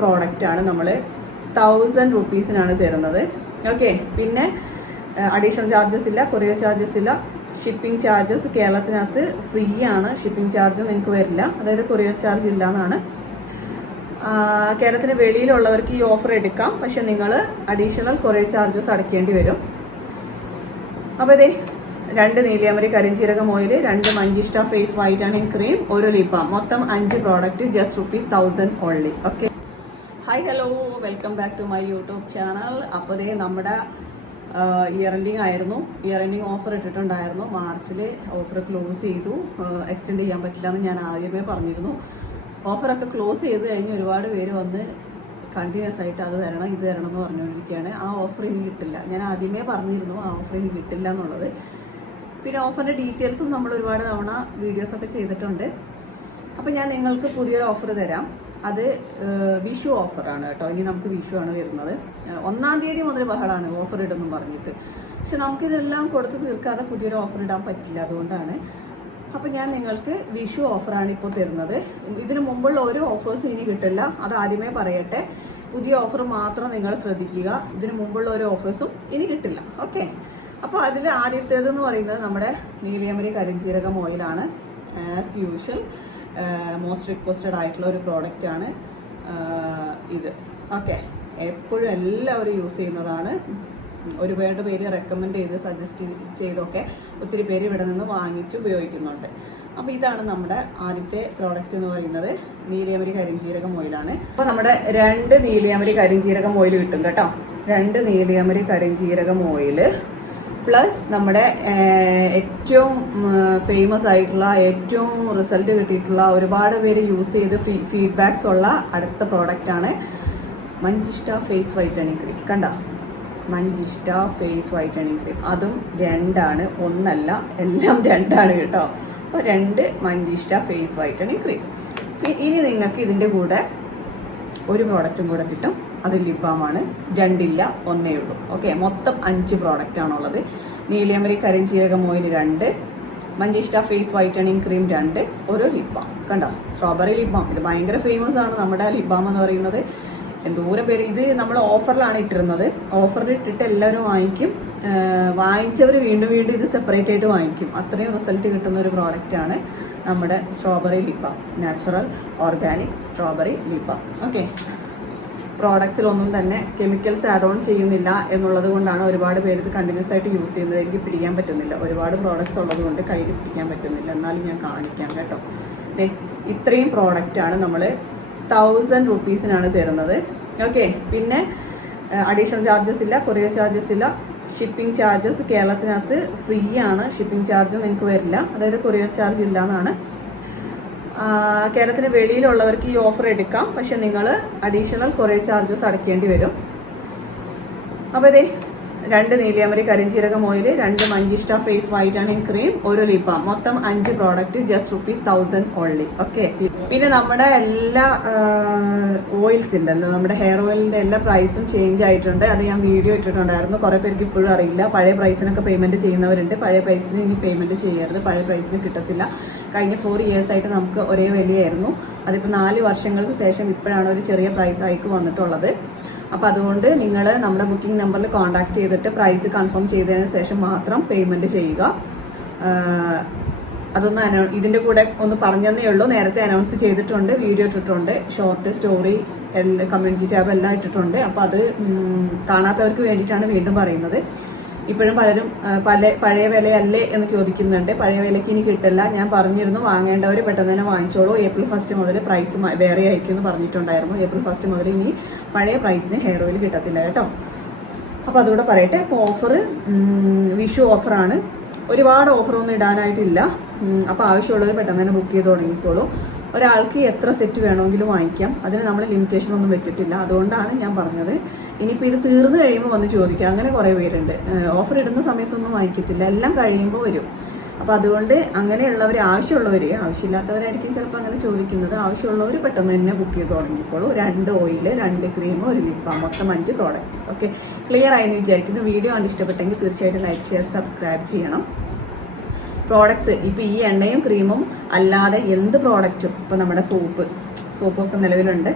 Product ആണ് നമ്മൾ thousand റുപ്പീസിനാണ് തരുന്നത്. ഓക്കെ പിന്നെ അഡീഷണൽ ചാർജസ് ഇല്ല കൊറിയർ ചാർജസ് ഇല്ല ഷിപ്പിംഗ് ചാർജസ് കേരളത്തിനകത്ത് ഫ്രീ ആണ്. ഷിപ്പിംഗ് ചാർജും നിങ്ങൾക്ക് വരില്ല. അതായത് കൊറിയർ ചാർജ് ഇല്ല എന്നാണ് കേരളത്തിന് വെളിയിലുള്ളവർക്ക് ഈ ഓഫർ എടുക്കാം. പക്ഷെ നിങ്ങൾ അഡീഷണൽ കൊറിയർ ചാർജസ് അടയ്ക്കേണ്ടി വരും. അപ്പോൾ ഇതേ രണ്ട് നീലിയമരി കരിഞ്ചീരകം ഓയിൽ രണ്ട് മഞ്ചിഷ്ട ഫേസ് വൈറ്റ് ആൻഡ് ക്രീം ഒരു ലിപ്പാം. മൊത്തം അഞ്ച് product just rupees thousand only okay hi hello welcome back to my YouTube channel അപ്പോൾ ദേ നമ്മുടെ ഇയർ എൻഡിങ് ആയിരുന്നു. ഇയർ എൻഡിങ് ഓഫർ ഇട്ടിട്ടുണ്ടായിരുന്നു. മാർച്ചിൽ ഓഫർ ക്ലോസ് ചെയ്തു. എക്സ്റ്റെൻഡ് ചെയ്യാൻ പറ്റില്ല എന്ന് ഞാൻ ആദ്യമേ പറഞ്ഞിരുന്നു. ഓഫറൊക്കെ ക്ലോസ് ചെയ്ത് കഴിഞ്ഞ് ഒരുപാട് പേര് വന്ന് കണ്ടിന്യൂസ് ആയിട്ട് അത് തരണം ഇത് തരണം എന്ന് പറഞ്ഞുകൊണ്ടിരിക്കുകയാണ്. ആ ഓഫർ ഇനി കിട്ടില്ല. ഞാൻ ആദ്യമേ പറഞ്ഞിരുന്നു ആ ഓഫർ ഇനി കിട്ടില്ല എന്നുള്ളത്. പിന്നെ ഓഫറിന്റെ ഡീറ്റെയിൽസും നമ്മൾ ഒരുപാട് തവണ വീഡിയോസൊക്കെ ചെയ്തിട്ടുണ്ട്. അപ്പോൾ ഞാൻ നിങ്ങൾക്ക് പുതിയൊരു ഓഫർ തരാം. അത് വിഷു ഓഫറാണ് കേട്ടോ. ഇനി നമുക്ക് വിഷു ആണ് വരുന്നത്. ഒന്നാം തീയതി മുതൽ ബഹളാണ് ഓഫർ ഇടുന്നു പറഞ്ഞിട്ട്. പക്ഷെ നമുക്കിതെല്ലാം കൊടുത്ത് തീർക്കാതെ പുതിയൊരു ഓഫർ ഇടാൻ പറ്റില്ല അതുകൊണ്ടാണ്. അപ്പോൾ ഞാൻ നിങ്ങൾക്ക് വിഷു ഓഫറാണ് ഇപ്പോൾ തരുന്നത്. ഇതിന് മുമ്പുള്ള ഒരു ഓഫേഴ്സും ഇനി കിട്ടില്ല. അത് ആദ്യമേ പറയട്ടെ. പുതിയ ഓഫർ മാത്രം നിങ്ങൾ ശ്രദ്ധിക്കുക. ഇതിന് മുമ്പുള്ള ഒരു ഓഫേഴ്സും ഇനി കിട്ടില്ല. ഓക്കെ? അപ്പോൾ അതിൽ ആദ്യത്തേത് എന്ന് പറയുന്നത് നമ്മുടെ നീലിയമരി കരിഞ്ചീരകം ഓയിലാണ് ആസ് യൂഷ്വൽ മോസ്റ്റ് റിക്വസ്റ്റഡ് ആയിട്ടുള്ള ഒരു പ്രോഡക്റ്റ് ആണ് ഇത്. ഓക്കെ എപ്പോഴും എല്ലാവരും യൂസ് ചെയ്യുന്നതാണ്. ഒരുപാട് പേര് റെക്കമെൻഡ് ചെയ്ത് സജസ്റ്റ് ചെയ്തൊക്കെ ഒത്തിരി പേര് ഇവിടെ നിന്ന് വാങ്ങിച്ച് ഉപയോഗിക്കുന്നുണ്ട്. അപ്പോൾ ഇതാണ് നമ്മുടെ ആദ്യത്തെ പ്രോഡക്റ്റ് എന്ന് പറയുന്നത്. നീലിയമരി കരിഞ്ചീരകം ഓയിലാണ്. അപ്പോൾ നമ്മുടെ രണ്ട് നീലിയമരി കരിഞ്ചീരകം ഓയിൽ കിട്ടും കേട്ടോ. രണ്ട് നീലിയമരി കരിഞ്ചീരകം ഓയിൽ പ്ലസ് നമ്മുടെ ഏറ്റവും ഫേമസ് ആയിട്ടുള്ള ഏറ്റവും റിസൾട്ട് കിട്ടിയിട്ടുള്ള ഒരുപാട് പേര് യൂസ് ചെയ്ത് ഫീഡ്ബാക്സ് ഉള്ള അടുത്ത പ്രോഡക്റ്റാണ് മഞ്ചിഷ്ട ഫേസ് വൈറ്റണിങ് ക്രീം കണ്ട? മഞ്ചിഷ്ട ഫേസ് വൈറ്റണിങ് ക്രീം അതും രണ്ടാണ്. ഒന്നല്ല എല്ലാം രണ്ടാണ് കേട്ടോ. അപ്പോൾ രണ്ട് മഞ്ചിഷ്ട ഫേസ് വൈറ്റണിങ് ക്രീം ഇനി നിങ്ങൾക്ക് ഇതിന്റെ കൂടെ ഒരു പ്രോഡക്റ്റും കൂടെ കിട്ടും. അത് ലിബാമാണ് രണ്ടില്ല ഒന്നേ ഉള്ളൂ. ഓക്കെ മൊത്തം അഞ്ച് പ്രോഡക്റ്റ് ആണുള്ളത്. നീലിയമരി കരിഞ്ചീരകം ഓയിൽ രണ്ട്. മഞ്ചിഷ്ട ഫേസ് വൈറ്റണിങ് ക്രീം രണ്ട്. ഒരു ബാം കണ്ടോ? സ്ട്രോബെറി ലിബാം ഇത് ഭയങ്കര ഫേമസ് ആണ് നമ്മുടെ ലിപ് ബാം എന്ന് പറയുന്നത്. എന്തോരം പേര് ഇത് നമ്മൾ ഓഫറിലാണ് ഇട്ടിരുന്നത്. ഓഫറിൽ ഇട്ടിട്ട് എല്ലാവരും വാങ്ങിക്കും. വാങ്ങിച്ചവർ വീണ്ടും വീണ്ടും ഇത് സെപ്പറേറ്റ് ആയിട്ട് വാങ്ങിക്കും. അത്രയും റിസൾട്ട് കിട്ടുന്ന ഒരു പ്രോഡക്റ്റാണ് നമ്മുടെ strawberry ലിപ്പ. Natural organic strawberry ലിപ്പ. Okay പ്രോഡക്ട്സിലൊന്നും തന്നെ കെമിക്കൽസ് ആഡ് ഓൺ ചെയ്യുന്നില്ല എന്നുള്ളത് കൊണ്ടാണ് ഒരുപാട് പേര് ഇത് കണ്ടിന്യൂസ് ആയിട്ട് യൂസ് ചെയ്യുന്നത്. എനിക്ക് പിടിക്കാൻ പറ്റുന്നില്ല. ഒരുപാട് പ്രോഡക്ട്സ് ഉള്ളത് കൊണ്ട് കയ്യിൽ പിടിക്കാൻ പറ്റുന്നില്ല. എന്നാലും ഞാൻ കാണിക്കാം കേട്ടോ. ഇത്രയും പ്രോഡക്റ്റാണ് നമ്മൾ തൗസൻഡ് റുപ്പീസിനാണ് തരുന്നത്. ഓക്കെ പിന്നെ അഡീഷണൽ ചാർജസ് ഇല്ല കൊറിയർ ചാർജസ് ഇല്ല ഷിപ്പിംഗ് ചാർജസ് കേരളത്തിനകത്ത് ഫ്രീ ആണ്. ഷിപ്പിംഗ് ചാർജും നിങ്ങൾക്ക് വരില്ല. അതായത് കൊറിയർ ചാർജ് ഇല്ല എന്നാണ് കേരളത്തിന് വെളിയിലുള്ളവർക്ക് ഈ ഓഫർ എടുക്കാം. പക്ഷെ നിങ്ങൾ അഡീഷണൽ കുറേ ചാർജസ് അടയ്ക്കേണ്ടി വരും. അപ്പോൾ ഇതേ രണ്ട് നീലിയമരി കരിഞ്ചീരകം ഓയിൽ രണ്ട് മഞ്ചിഷ്ട ഫേസ് വൈറ്റണിങ് ക്രീം ഒരു ലിപ്പാം മൊത്തം അഞ്ച് product just rupees thousand only okay പിന്നെ നമ്മുടെ എല്ലാ ഓയിൽസ് ഉണ്ടല്ലോ നമ്മുടെ ഹെയർ ഓയിലിന്റെ എല്ലാ പ്രൈസും ചേഞ്ച് ആയിട്ടുണ്ട്. അത് ഞാൻ വീഡിയോ ഇട്ടിട്ടുണ്ടായിരുന്നു. കുറേ പേർക്ക് ഇപ്പോഴും അറിയില്ല. പഴയ പ്രൈസിനൊക്കെ പേയ്മെന്റ് ചെയ്യുന്നവരുണ്ട്. പഴയ പ്രൈസിന് ഇനി പേയ്മെന്റ് ചെയ്യരുത്. പഴയ പ്രൈസിന് കിട്ടത്തില്ല. കഴിഞ്ഞ ഫോർ ഇയേഴ്സ് ആയിട്ട് നമുക്ക് ഒരേ വിലയായിരുന്നു. അതിപ്പോൾ നാല് വർഷങ്ങൾക്ക് ശേഷം ഇപ്പോഴാണ് ഒരു ചെറിയ പ്രൈസ് ഹൈക്ക് വന്നിട്ടുള്ളത്. അപ്പോൾ അതുകൊണ്ട് നിങ്ങൾ നമ്മുടെ ബുക്കിംഗ് നമ്പറിൽ കോൺടാക്ട് ചെയ്തിട്ട് പ്രൈസ് കൺഫേം ചെയ്തതിന് ശേഷം മാത്രം പേയ്മെന്റ് ചെയ്യുക. അതൊന്ന് അനൗ ഇതിന്റെ കൂടെ ഒന്ന് പറഞ്ഞതേ ഉള്ളൂ. നേരത്തെ അനൗൺസ് ചെയ്തിട്ടുണ്ട് വീഡിയോ ഇട്ടിട്ടുണ്ട് ഷോർട്ട് സ്റ്റോറി കമ്മ്യൂണിറ്റി ടാബ് എല്ലാം ഇട്ടിട്ടുണ്ട്. അപ്പോൾ അത് കാണാത്തവർക്ക് വേണ്ടിയിട്ടാണ് വീണ്ടും പറയുന്നത്. ഇപ്പോഴും പലരും പല പഴയ വിലയല്ലേ എന്ന് ചോദിക്കുന്നുണ്ട്. പഴയ വിലയ്ക്ക് ഇനി കിട്ടില്ല. ഞാൻ പറഞ്ഞിരുന്നു വാങ്ങേണ്ടവർ പെട്ടെന്ന് തന്നെ വാങ്ങിച്ചോളൂ. ഏപ്രിൽ ഫസ്റ്റ് മുതൽ പ്രൈസ് വേറെ ആയിരിക്കും എന്ന് പറഞ്ഞിട്ടുണ്ടായിരുന്നു. ഏപ്രിൽ ഫസ്റ്റ് മുതൽ ഇനി പഴയ പ്രൈസിന് ഹെയർ ഓയിൽ കിട്ടത്തില്ല കേട്ടോ. അപ്പോൾ അതുകൂടെ പറയട്ടെ. ഓഫർ വിഷു ഓഫറാണ് ഒരുപാട് ഓഫറൊന്നും ഇടാനായിട്ടില്ല. അപ്പോൾ ആവശ്യമുള്ളവർ പെട്ടെന്ന് തന്നെ ബുക്ക് ചെയ്ത് തുടങ്ങിക്കോളൂ. ഒരാൾക്ക് എത്ര സെറ്റ് വേണമെങ്കിലും വാങ്ങിക്കാം. അതിന് നമ്മൾ ലിമിറ്റേഷൻ ഒന്നും വെച്ചിട്ടില്ല. അതുകൊണ്ടാണ് ഞാൻ പറഞ്ഞത്. ഇനിയിപ്പോൾ ഇത് തീർന്നു കഴിയുമ്പോൾ വന്ന് ചോദിക്കാം. അങ്ങനെ കുറേ പേരുണ്ട്. ഓഫർ ഇടുന്ന സമയത്തൊന്നും വാങ്ങിക്കത്തില്ല. എല്ലാം കഴിയുമ്പോൾ വരും. അപ്പോൾ അതുകൊണ്ട് അങ്ങനെയുള്ളവർ ആവശ്യമുള്ളവർ ആവശ്യമില്ലാത്തവരായിരിക്കും ചിലപ്പോൾ അങ്ങനെ ചോദിക്കുന്നത്. ആവശ്യമുള്ളവർ പെട്ടെന്ന് തന്നെ ബുക്ക് ചെയ്ത് തുടങ്ങിക്കോളൂ. രണ്ട് ഓയിൽ രണ്ട് ക്രീം ഒരു ലിപ്പ മൊത്തം അഞ്ച് പ്രോഡക്റ്റ് ഓക്കെ ക്ലിയർ ആയെന്ന് വിചാരിക്കുന്നു. വീഡിയോ കണ്ട് ഇഷ്ടപ്പെട്ടെങ്കിൽ തീർച്ചയായിട്ടും ലൈക്ക് ഷെയർ സബ്സ്ക്രൈബ് ചെയ്യണം. പ്രോഡക്ട്സ് ഇപ്പോൾ ഈ എണ്ണയും ക്രീമും അല്ലാതെ എന്ത് പ്രോഡക്റ്റും ഇപ്പോൾ നമ്മുടെ സോപ്പ് സോപ്പൊക്കെ നിലവിലുണ്ട്.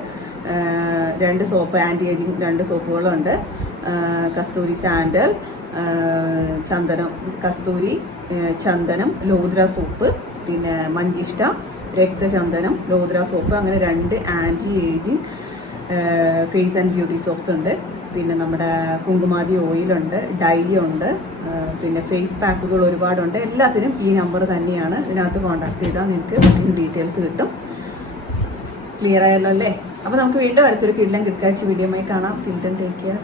രണ്ട് സോപ്പ് ആന്റി ഏജിങ് രണ്ട് സോപ്പുകളുണ്ട് കസ്തൂരി സാൻഡൽ ചന്ദനം കസ്തൂരി ചന്ദനം ലോദ്ര സോപ്പ് പിന്നെ മഞ്ചിഷ്ട രക്തചന്ദനം ലോദ്ര സോപ്പ് അങ്ങനെ രണ്ട് anti ageing face and beauty soaps ഉണ്ട്. പിന്നെ നമ്മുടെ കുങ്കുമാതി ഓയിലുണ്ട് ഡൈ ഉണ്ട് പിന്നെ ഫേസ് പാക്കുകൾ ഒരുപാടുണ്ട്. എല്ലാത്തിനും ഈ നമ്പർ തന്നെയാണ്. ഇതിനകത്ത് കോൺടാക്ട് ചെയ്താൽ നിങ്ങൾക്ക് പറ്റുന്ന ഡീറ്റെയിൽസ് കിട്ടും. ക്ലിയർ ആയല്ലോ അല്ലേ? അപ്പോൾ നമുക്ക് വീണ്ടും അടുത്തൊരു കിഡ്ലം കിടക്കാഴ്ച വീഡിയോമായി കാണാം. ഫിൽറ്റൻ ടേക്ക് കെയർ